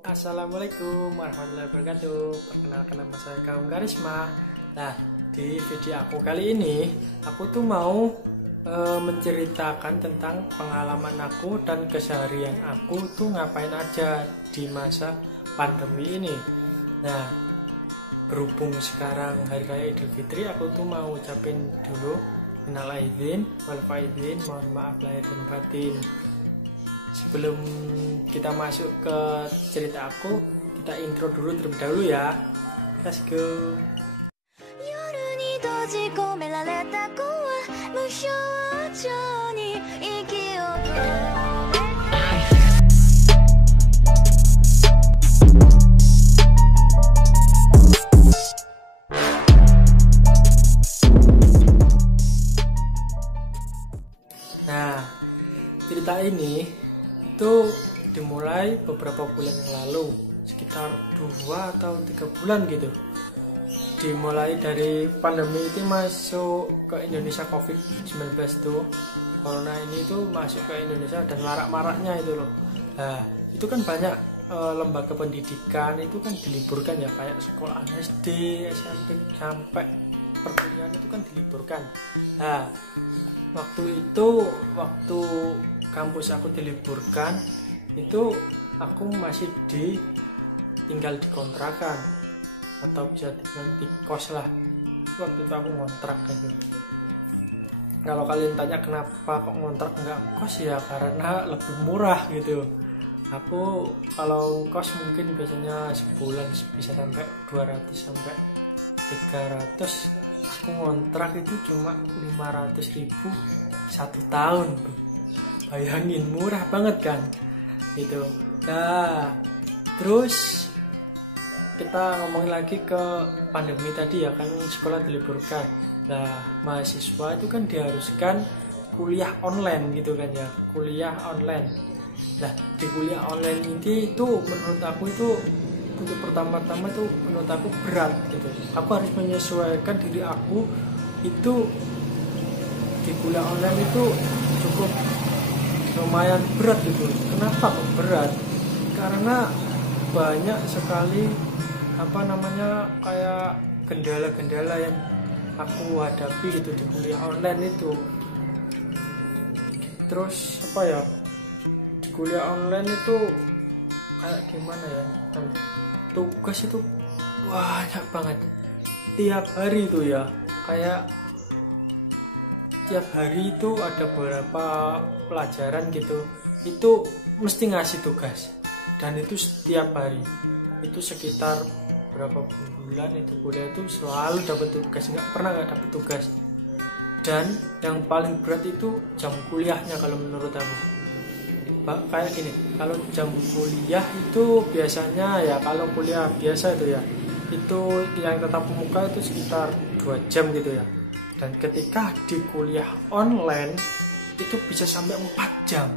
Assalamualaikum warahmatullahi wabarakatuh. Perkenalkan, nama saya Gaung Karisma. Nah, di video aku kali ini aku tuh mau menceritakan tentang pengalaman aku dan keseharian aku tuh ngapain aja di masa pandemi ini. Nah, berhubung sekarang hari raya Idul Fitri, aku tuh mau ucapin dulu minal aidin wal faizin, mohon maaf lahir dan batin. Sebelum kita masuk ke cerita aku, kita intro dulu terlebih dahulu ya. Let's go. Nah, cerita ini itu dimulai beberapa bulan yang lalu, sekitar 2 atau 3 bulan gitu. Dimulai dari pandemi itu masuk ke Indonesia, COVID-19 tuh, corona ini tuh masuk ke Indonesia dan marak-maraknya itu loh. Nah, itu kan banyak lembaga pendidikan itu kan diliburkan ya, kayak sekolah SD, SMP sampai perkuliahan itu kan diliburkan. Nah, waktu kampus aku diliburkan itu aku masih tinggal di kontrakan atau bisa dibilang di kos lah. Waktu itu aku ngontrak gitu. Kalau kalian tanya kenapa kok ngontrak nggak kos, ya karena lebih murah gitu. Aku kalau kos mungkin biasanya sebulan bisa sampai 200 sampai 300. Aku ngontrak itu cuma 500.000 1 tahun. Bayangin, murah banget kan gitu. Nah, terus kita ngomongin lagi ke pandemi tadi ya, kan sekolah diliburkan. Nah, mahasiswa itu kan diharuskan kuliah online gitu kan ya, kuliah online. Nah, di kuliah online ini itu menurut aku itu untuk pertama-tama itu menurut aku berat gitu. Aku harus menyesuaikan diri aku itu di kuliah online itu cukup lumayan berat gitu. Kenapa kok berat? Karena banyak sekali kayak kendala-kendala yang aku hadapi gitu di kuliah online itu. Terus di kuliah online itu kayak gimana ya? Tugas itu banyak banget. Tiap hari itu ya, kayak tiap hari itu ada beberapa pelajaran gitu, itu mesti ngasih tugas, dan itu setiap hari. Itu sekitar berapa bulan itu kuliah itu selalu dapat tugas, nggak pernah nggak dapat tugas. Dan yang paling berat itu jam kuliahnya kalau menurut aku. Kayak gini, kalau jam kuliah itu biasanya ya, kalau kuliah biasa itu ya, itu yang tatap muka itu sekitar 2 jam gitu ya. Dan ketika di kuliah online itu bisa sampai 4 jam,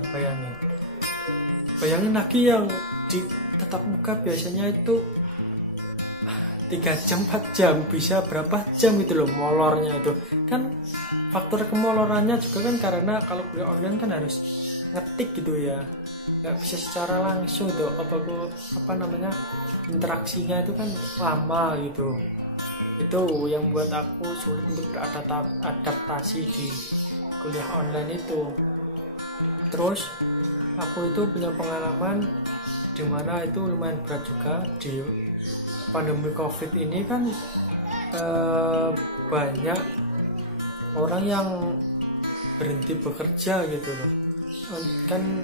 bayangin lagi yang di tatap muka biasanya itu 3 jam 4 jam, bisa berapa jam gitu loh molornya itu kan. Faktor kemolorannya juga kan karena kalau kuliah online kan harus ngetik gitu ya, nggak bisa secara langsung tuh, interaksinya itu kan lama gitu. Itu yang buat aku sulit untuk beradaptasi di kuliah online itu. Terus aku itu punya pengalaman dimana itu lumayan berat juga di pandemi COVID ini kan. Banyak orang yang berhenti bekerja gitu loh, kan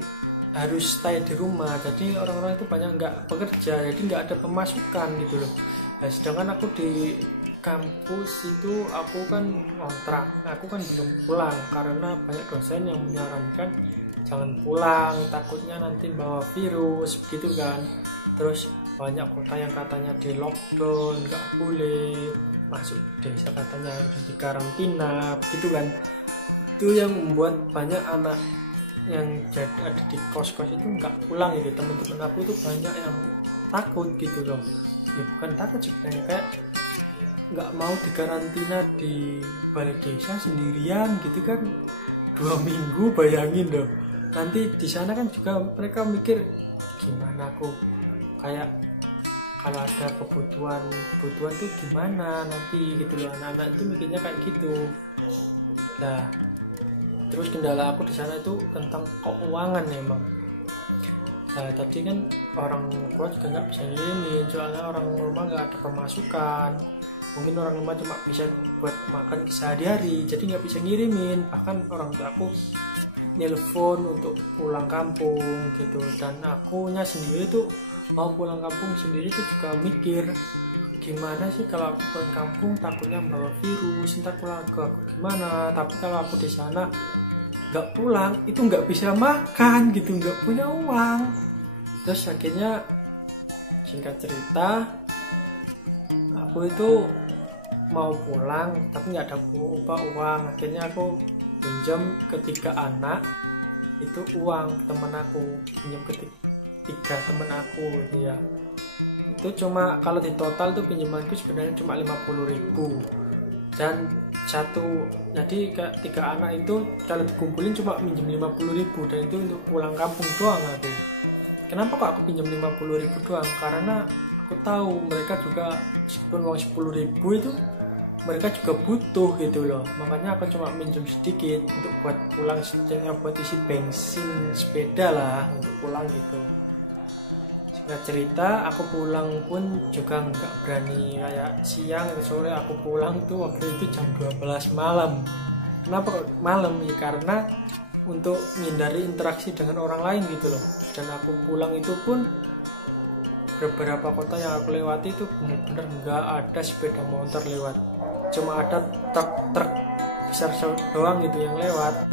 harus stay di rumah, jadi orang-orang itu banyak nggak bekerja, jadi nggak ada pemasukan gitu loh. Nah, sedangkan aku di kampus itu aku kan ngontrak, aku kan belum pulang karena banyak dosen yang menyarankan jangan pulang, takutnya nanti bawa virus begitu kan. Terus banyak kota yang katanya di lockdown, nggak boleh masuk desa, katanya harus di karantina begitu kan. Itu yang membuat banyak anak yang ada di kos-kos itu nggak pulang gitu. Teman-teman aku itu banyak yang takut gitu loh, ya bukan takut sebenarnya, kayak nggak mau dikarantina di balai desa sendirian gitu kan 2 minggu. Bayangin dong, nanti di sana kan juga mereka mikir gimana aku kayak kalau ada kebutuhan tuh gimana nanti gitu loh, anak-anak itu mikirnya kayak gitu. Nah terus kendala aku di sana itu tentang keuangan emang. Nah tadi kan orang tua juga nggak bisa ngirimin, soalnya orang rumah nggak ada pemasukan, mungkin orang rumah cuma bisa buat makan sehari-hari, jadi nggak bisa ngirimin. Bahkan orang tua aku nelpon untuk pulang kampung gitu, dan akunya sendiri tuh mau pulang kampung sendiri tuh juga mikir gimana sih kalau aku pulang kampung, takutnya bawa virus, ntar keluarga aku gimana. Tapi kalau aku di sana nggak pulang itu nggak bisa makan gitu, nggak punya uang. Terus akhirnya singkat cerita aku itu mau pulang tapi nggak ada uang. Akhirnya aku pinjam ke 3 anak itu uang temen aku, pinjam ke 3 temen aku ya. Itu cuma kalau di total tuh pinjamanku sebenarnya cuma 50.000 dan jadi kayak 3 anak itu kalau dikumpulin cuma minjem 50.000, dan itu untuk pulang kampung doang aku. Kenapa kok aku pinjam 50.000 doang? Karena aku tahu mereka juga meskipun uang 10.000 itu mereka juga butuh gitu loh, makanya aku cuma minjem sedikit untuk buat pulang, setidaknya buat isi bensin sepeda lah untuk pulang gitu. Singkat cerita aku pulang pun juga nggak berani kayak siang atau sore. Aku pulang tuh waktu itu jam 12 malam. Kenapa kok malam? Ya karena untuk menghindari interaksi dengan orang lain gitu loh. Dan aku pulang itu pun beberapa kota yang aku lewati itu benar-benar nggak ada sepeda motor lewat, cuma ada truk besar doang gitu yang lewat.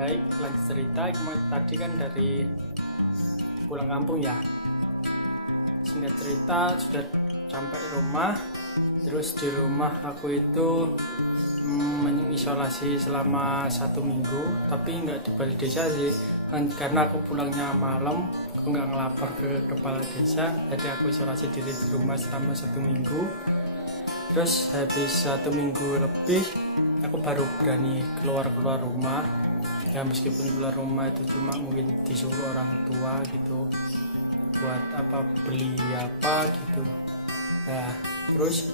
Baik, lanjut cerita. Tadi kan dari pulang kampung ya. Singkat cerita sudah sampai rumah. Terus di rumah aku itu mengisolasi selama 1 minggu, tapi nggak di balai desa sih, karena aku pulangnya malam. Aku nggak ngelapor ke kepala desa, jadi aku isolasi diri di rumah selama 1 minggu. Terus habis 1 minggu lebih aku baru berani keluar rumah. Ya meskipun keluar rumah itu cuma mungkin disuruh orang tua gitu buat apa, beli apa gitu. Nah terus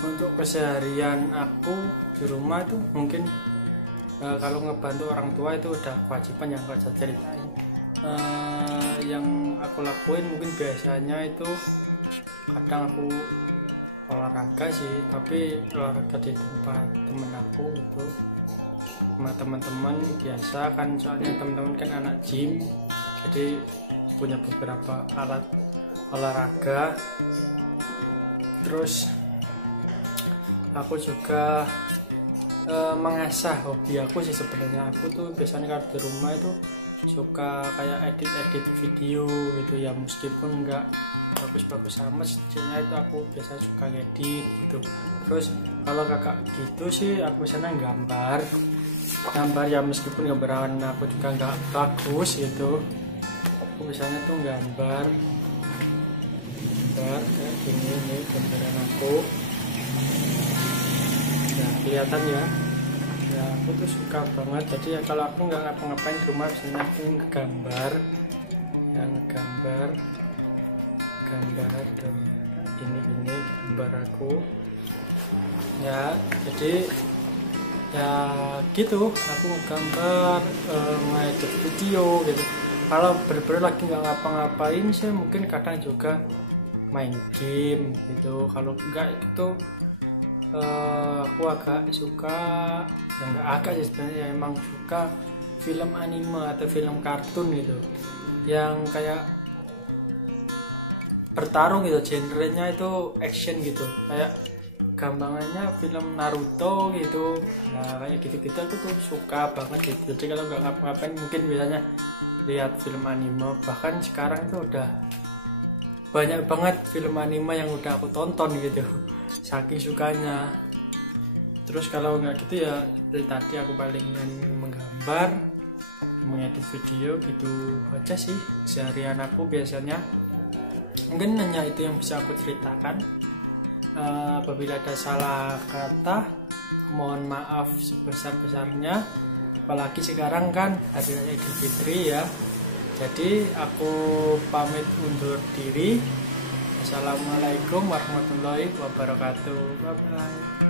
untuk keseharian aku di rumah itu mungkin kalau ngebantu orang tua itu udah kewajiban yang gak saya ceritain. Yang aku lakuin mungkin biasanya itu kadang aku olahraga sih, tapi olahraga di tempat temen aku gitu sama teman-teman biasa kan, soalnya teman-teman kan anak gym, jadi punya beberapa alat olahraga. Terus aku juga mengasah hobi aku sih sebenarnya. Aku tuh biasanya kalau di rumah itu suka kayak edit video gitu ya, meskipun nggak bagus-bagus amat, setidaknya itu aku biasa suka ngedit gitu. Terus kalau kakak gitu sih aku biasanya gambar ya, meskipun gambaran aku juga nggak bagus gitu. Aku biasanya tuh gambar kayak gini nih gambaran aku. Nah kelihatan ya aku tuh suka banget. Jadi ya kalau aku nggak ngapa-ngapain di rumah biasanya aku gambar dan ini gambar aku ya. Jadi ya gitu, aku gambar, ngedit video gitu. Kalau bener-bener lagi nggak ngapa-ngapain sih mungkin kadang juga main game gitu. Kalau enggak gitu aku agak suka, yang nggak agak sih sebenarnya, emang suka film anime atau film kartun gitu yang kayak bertarung gitu, genrenya itu action gitu, kayak gampangannya film Naruto gitu. Nah kayak gitu-gitu aku tuh suka banget gitu. Jadi kalau nggak ngapa-ngapain mungkin biasanya lihat film anime. Bahkan sekarang itu udah banyak banget film anime yang udah aku tonton gitu, saking sukanya. Terus kalau nggak gitu ya dari tadi aku paling menggambar, mengedit video gitu aja sih seharian aku biasanya. Mungkin hanya itu yang bisa aku ceritakan. Apabila ada salah kata mohon maaf sebesar-besarnya. apalagi sekarang kan hari raya Idul Fitri ya. Jadi aku pamit undur diri. Assalamualaikum warahmatullahi wabarakatuh. Bye bye.